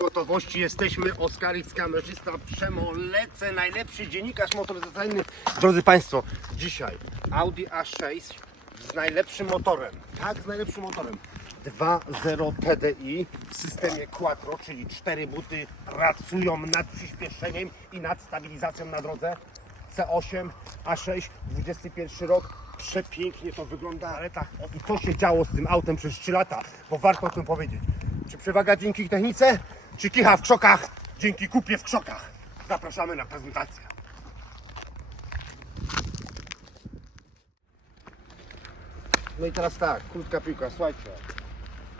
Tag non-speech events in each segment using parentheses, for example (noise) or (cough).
gotowości jesteśmy. Oskarix kamerzysta Przemo Lecę, najlepszy dziennikarz motoryzacyjny. Drodzy Państwo, dzisiaj Audi A6 z najlepszym motorem. Tak, z najlepszym motorem. 2.0 TDI w systemie Quattro, czyli cztery buty pracują nad przyspieszeniem i nad stabilizacją na drodze. C8, A6, 21 rok. Przepięknie to wygląda, ale tak, i co się działo z tym autem przez 3 lata, bo warto o tym powiedzieć. Czy przewaga dzięki technice, czy kicha w krzokach dzięki kupie w krzokach? Zapraszamy na prezentację. No i teraz tak, krótka piłka, słuchajcie.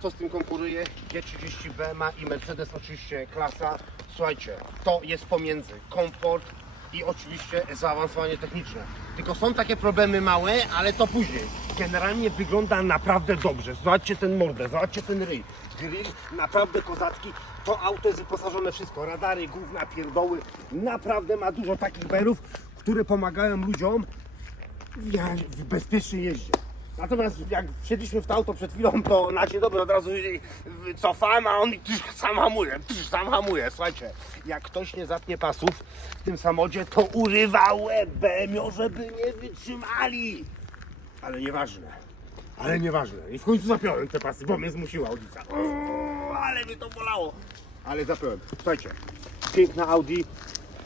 Co z tym konkuruje? G30B ma i Mercedes oczywiście klasa. Słuchajcie, to jest pomiędzy komfort i oczywiście zaawansowanie techniczne. Tylko są takie problemy małe, ale to później. Generalnie wygląda naprawdę dobrze. Zobaczcie ten mordę, zobaczcie ten ryj. Grill naprawdę kozacki. To auto jest wyposażone wszystko. Radary, główna, pierdoły. Naprawdę ma dużo takich berów, które pomagają ludziom w, bezpiecznej jeździe. Natomiast jak wsiedliśmy w to auto przed chwilą, to na dzień dobry od razu cofałem, a on sam hamuje, sam hamuje. Słuchajcie, jak ktoś nie zatnie pasów w tym samochodzie, to urywa łebem, żeby nie wytrzymali. Ale nieważne. Ale nieważne. I w końcu zapiąłem te pasy, bo mnie zmusiła ulica. Ale mnie to bolało. Ale zapiąłem. Słuchajcie, piękna Audi.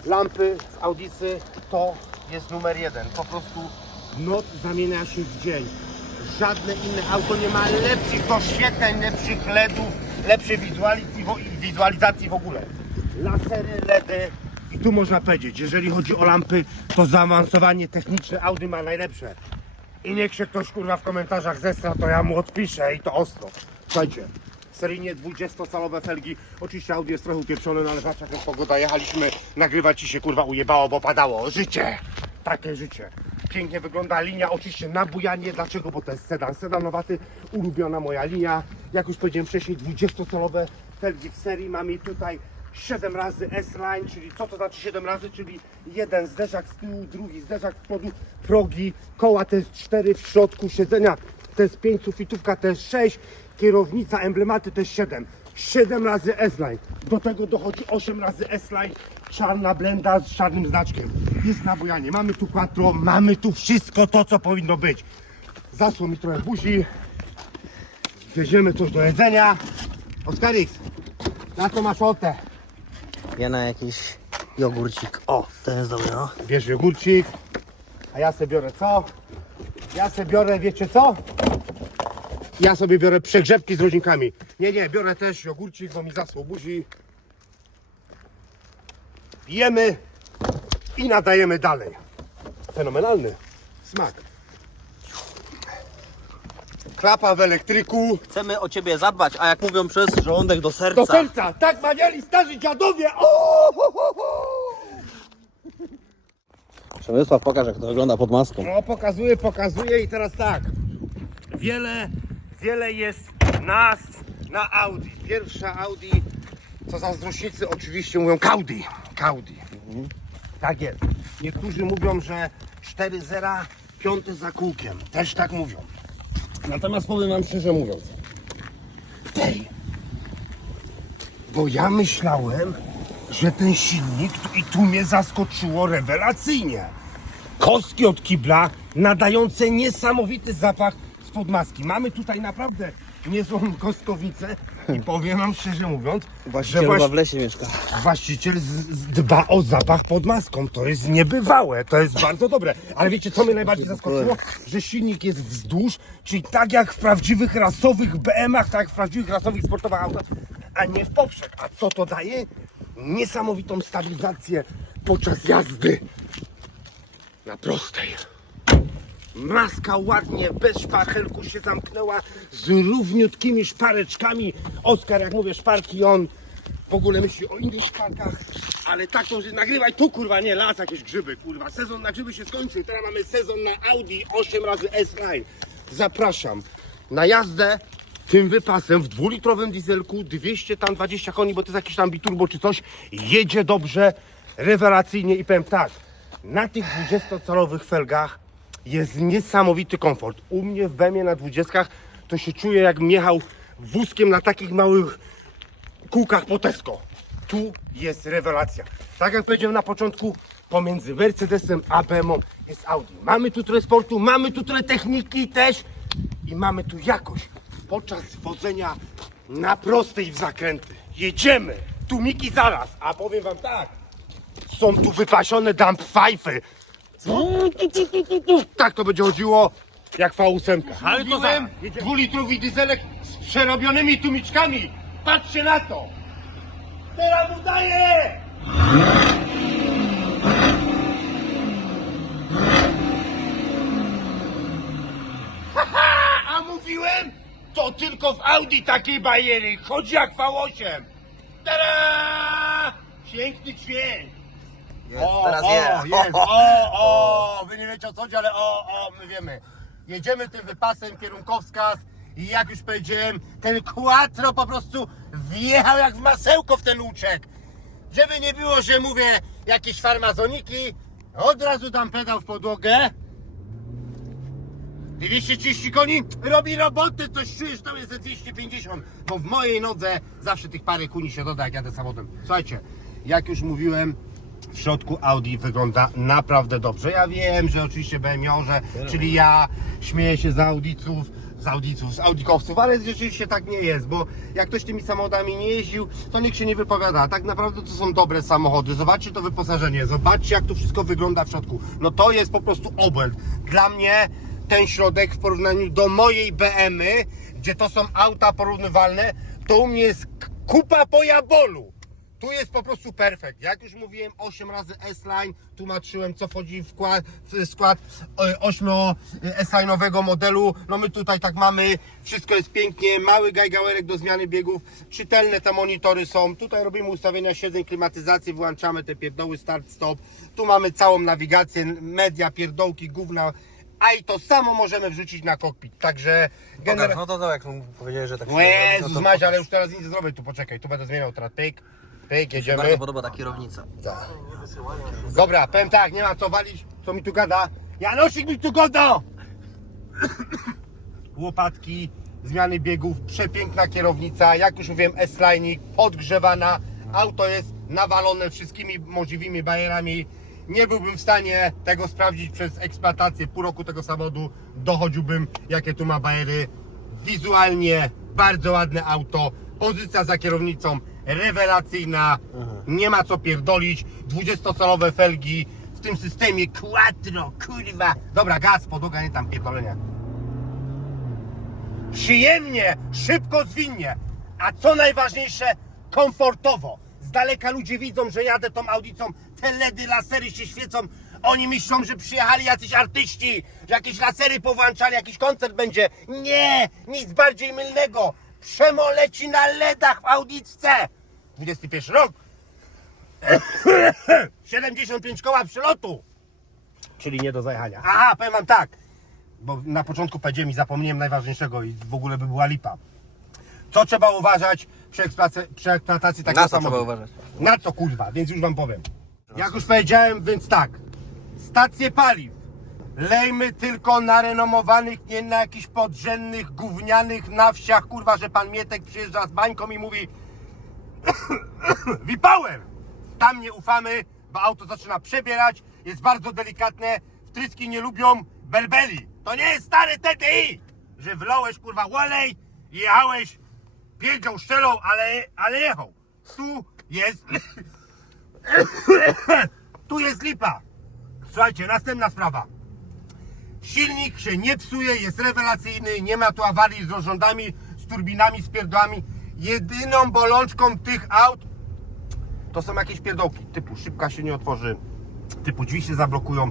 Lampy z Audicy to jest numer jeden. Po prostu noc zamienia się w dzień. Żadne inne auto nie ma lepszych doświetleń, lepszych LEDów, lepszej wizualizacji, wizualizacji w ogóle. Lasery, LEDy. I tu można powiedzieć, jeżeli chodzi o lampy, to zaawansowanie techniczne Audi ma najlepsze. I niech się ktoś kurwa w komentarzach zestra, to ja mu odpiszę i to ostro. Słuchajcie, seryjnie 20-calowe felgi. Oczywiście Audi jest trochę upieprzone, no ale jaka pogoda. Jechaliśmy nagrywać i się kurwa ujebało, bo padało. Życie! Takie życie. Pięknie wygląda linia, oczywiście na bujanie. Dlaczego? Bo to jest sedan. Sedanowaty, ulubiona moja linia. Jak już powiedziałem wcześniej, 20-calowe felgi w serii. Mamy tutaj 7 razy S-Line, czyli co to znaczy 7 razy? Czyli jeden zderzak z tyłu, drugi zderzak z przodu, progi, koła to jest 4 w środku, siedzenia to jest 5, sufitówka to jest 6, kierownica, emblematy to jest 7. 7 razy S-Line. Do tego dochodzi 8 razy S-Line, czarna blenda z czarnym znaczkiem. Jest nabojanie. Mamy tu quattro, mamy tu wszystko to, co powinno być. Zasło mi trochę buzi. Weźmiemy coś do jedzenia. Oskarix, na to masz ochotę. Ja na jakiś jogurcik. O, to jest dobre, no. Bierz jogurcik, a ja sobie biorę co? Ja sobie biorę, wiecie co? Ja sobie biorę przegrzebki z rodzinkami. Nie, nie, biorę też jogurcik, bo mi zasło buzi. Pijemy i nadajemy dalej. Fenomenalny smak. Klapa w elektryku. Chcemy o ciebie zadbać, a jak mówią przez żołądek do serca. Do serca, tak mawiali starzy dziadowie. O, ho, ho, ho. Przemysław, pokaż jak to wygląda pod maską. No pokazuję, pokazuję i teraz tak. Wiele, wiele jest nazw na Audi. Pierwsza Audi, co zazdrośnicy oczywiście mówią Kaudi. Kaudi. Tak jest. Niektórzy mówią, że 4.0, piąty za kółkiem. Też tak mówią. Natomiast powiem wam szczerze mówiąc. Tej. Bo ja myślałem, że ten silnik, i tu mnie zaskoczyło rewelacyjnie kostki od kibla, nadające niesamowity zapach spod maski. Mamy tutaj naprawdę niezłą kostkownicę i powiem wam szczerze mówiąc, że Właściciel właś, chyba w lesie mieszka. właściciel z, z, dba o zapach pod maską. To jest niebywałe, to jest bardzo dobre. Ale wiecie co mnie najbardziej zaskoczyło? Że silnik jest wzdłuż, czyli tak jak w prawdziwych rasowych BM-ach, tak jak w prawdziwych rasowych sportowych autach, a nie w poprzek. A co to daje? Niesamowitą stabilizację podczas jazdy na prostej. Maska ładnie, bez szpachelku się zamknęła z równiutkimi szpareczkami. Oskar, jak mówię szparki, on w ogóle myśli o innych szparkach, ale tak to, że nagrywaj tu kurwa, nie las, jakieś grzyby, kurwa. Sezon na grzyby się skończył, teraz mamy sezon na Audi 8 razy S-Line. Zapraszam na jazdę tym wypasem w dwulitrowym dieselku, 200 tam 20 koni, bo to jest jakiś tam biturbo czy coś. Jedzie dobrze, rewelacyjnie i powiem tak, na tych 20-calowych felgach jest niesamowity komfort. U mnie w Bemie na 20 to się czuję jak jechał wózkiem na takich małych kółkach po Tesco. Tu jest rewelacja. Tak jak powiedziałem na początku, pomiędzy Mercedesem a BMW jest Audi. Mamy tu trochę sportu, mamy tu trochę techniki też i mamy tu jakość podczas wodzenia na prostej w zakręty. Jedziemy! Tu Miki zaraz, a powiem wam tak, są tu wypasione dump fajfy. Tak to będzie chodziło jak V8. Ale to za dwulitrowy dieselek z przerobionymi tumiczkami. Patrzcie na to! Teraz mu daję! A mówiłem? To tylko w Audi takiej bajery. Chodzi jak V8. Tada! Piękny dźwięk. O, teraz o, je. jest, (laughs) o, o, wy nie wiecie o co chodzi, ale o, o, my wiemy. Jedziemy tym wypasem, kierunkowskaz i jak już powiedziałem, ten quattro po prostu wjechał jak w masełko w ten łuczek. Żeby nie było, że mówię jakieś farmazoniki, od razu dam pedał w podłogę. 230 koni robi roboty, coś czujesz, to jest ze 250, bo w mojej nodze zawsze tych parę kuni się doda, jak jadę samochodem. Słuchajcie, jak już mówiłem, w środku Audi wygląda naprawdę dobrze. Ja wiem, że oczywiście BMW, czyli ja śmieję się z Audiców, z Audiców, z Audikowców, ale rzeczywiście tak nie jest, bo jak ktoś tymi samochodami nie jeździł, to nikt się nie wypowiada. Tak naprawdę to są dobre samochody. Zobaczcie to wyposażenie, zobaczcie jak to wszystko wygląda w środku. No to jest po prostu obłęd. Dla mnie ten środek w porównaniu do mojej BM-y, gdzie to są auta porównywalne, to u mnie jest kupa pojabolu. Tu jest po prostu perfekt. Jak już mówiłem 8 razy S-Line, tłumaczyłem co wchodzi w skład, w skład 8 S-Line'owego modelu. No my tutaj tak mamy, wszystko jest pięknie, mały gajgałerek do zmiany biegów, czytelne te monitory są. Tutaj robimy ustawienia siedzeń, klimatyzację, włączamy te pierdoły start stop. Tu mamy całą nawigację, media, pierdołki, gówna. A i to samo możemy wrzucić na kokpit. Także generalnie... no to, to jak powiedziałeś, że tak się O robi, Jezus no to Maria, ale już teraz nic nie zrobię, tu poczekaj, tu będę zmieniał teraz, pyk, jedziemy. bardzo podoba ta kierownica. Tak. Dobra, powiem tak, nie ma co walić, co mi tu gada. Janosik mi tu gada! (coughs) Łopatki, zmiany biegów, przepiękna kierownica, jak już mówiłem, S-Lining, podgrzewana. Auto jest nawalone wszystkimi możliwymi bajerami. Nie byłbym w stanie tego sprawdzić przez eksploatację pół roku tego samochodu. Dochodziłbym, jakie tu ma bajery. Wizualnie bardzo ładne auto. Pozycja za kierownicą rewelacyjna. Nie ma co pierdolić. 20-calowe felgi w tym systemie quattro, kurwa. Dobra, gaz, podłoga, nie tam pierdolenia. Przyjemnie, szybko, zwinnie. A co najważniejsze, komfortowo. Z daleka ludzie widzą, że jadę tą audicą, te LEDy, lasery się świecą. Oni myślą, że przyjechali jacyś artyści, że jakieś lasery powłączali, jakiś koncert będzie. Nie, nic bardziej mylnego. Przemo leci na LEDach w audicce. 21 rok. (coughs) 75 koła przelotu. Czyli nie do zajechania. Aha, powiem wam tak bo na początku powiedziałem i zapomniałem najważniejszego i w ogóle by była lipa. Co trzeba uważać przy eksploatacji, przy eksploatacji takiego Na co samochodu? trzeba uważać? Na co kurwa, więc już wam powiem. Jak już powiedziałem, więc tak. Stacje paliw. Lejmy tylko na renomowanych, nie na jakichś podrzędnych, gównianych na wsiach, kurwa, że pan Mietek przyjeżdża z bańką i mówi (coughs) Wypałem! Tam nie ufamy, bo auto zaczyna przebierać, jest bardzo delikatne, wtryski nie lubią berbeli. To nie jest stary TTI, że wlałeś kurwa olej i jechałeś pierdział szczelą, ale, ale jechał. Tu jest... (coughs) (coughs) tu jest lipa. Słuchajcie, następna sprawa. Silnik się nie psuje, jest rewelacyjny, nie ma tu awarii z rozrządami, z turbinami, z pierdłami. Jedyną bolączką tych aut to są jakieś pierdołki, typu szybka się nie otworzy, typu drzwi się zablokują,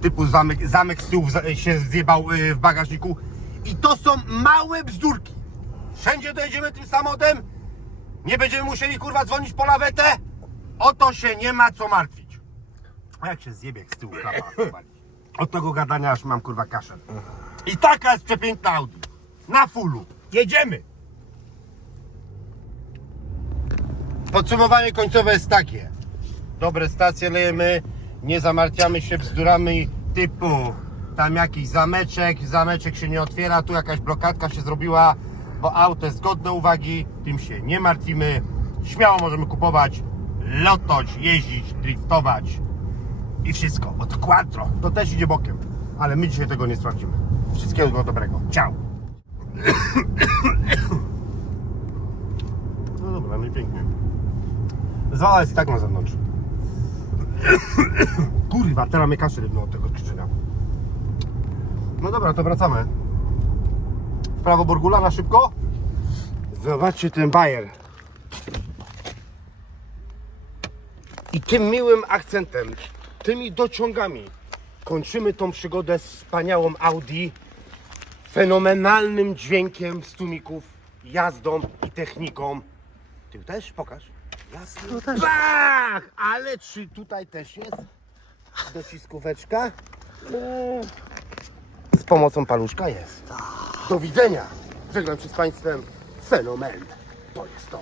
typu zamek, zamek z tyłu się zjebał y, w bagażniku. I to są małe bzdurki. Wszędzie dojedziemy tym samochodem, nie będziemy musieli kurwa dzwonić po lawetę, o to się nie ma co martwić. A jak się zjebie z tyłu klapa. (laughs) Od tego gadania aż mam kurwa kaszel. I taka jest przepiękna Audi. Na fullu. Jedziemy. Podsumowanie końcowe jest takie. Dobre stacje lejemy, nie zamartwiamy się bzdurami typu tam jakiś zameczek, zameczek się nie otwiera, tu jakaś blokadka się zrobiła, bo auto jest godne uwagi, tym się nie martwimy. śmiało możemy kupować, lotoć, jeździć, driftować i wszystko. Od quattro to też idzie bokiem, ale my dzisiaj tego nie sprawdzimy. Wszystkiego dobrego. Ciao. (coughs) No dobra, no i pięknie. Zwała jest i tak na zewnątrz. (coughs) Kurwa, teraz mnie kaszy rybno od tego krzyczenia. No dobra, to wracamy. W prawo Borgula na szybko. Zobaczcie ten bajer. I tym miłym akcentem, tymi dociągami kończymy tą przygodę z wspaniałą Audi, fenomenalnym dźwiękiem z tłumików, jazdą i techniką. Ty też? Pokaż. Jasne. No też. Bach! Ale czy tutaj też jest dociskóweczka? Z pomocą paluszka jest. Do widzenia. Żegnam się z Państwem. Fenomen. To jest to.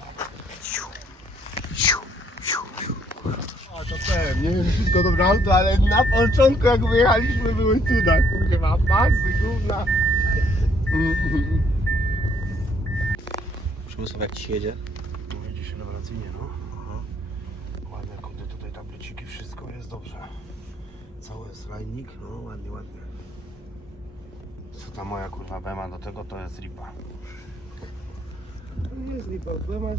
Nie wiem, wszystko dobre auto, ale na początku jak wyjechaliśmy były cuda, kurwa, pasy, gówna. Przemysł jak ci jedzie? Jedzie się rewelacyjnie, no. Ładne kody, tutaj tableciki, wszystko jest dobrze. Cały jest lajnik, no ładnie, ładnie. Co ta moja kurwa Bema do tego to jest ripa. To nie jest lipa, Bema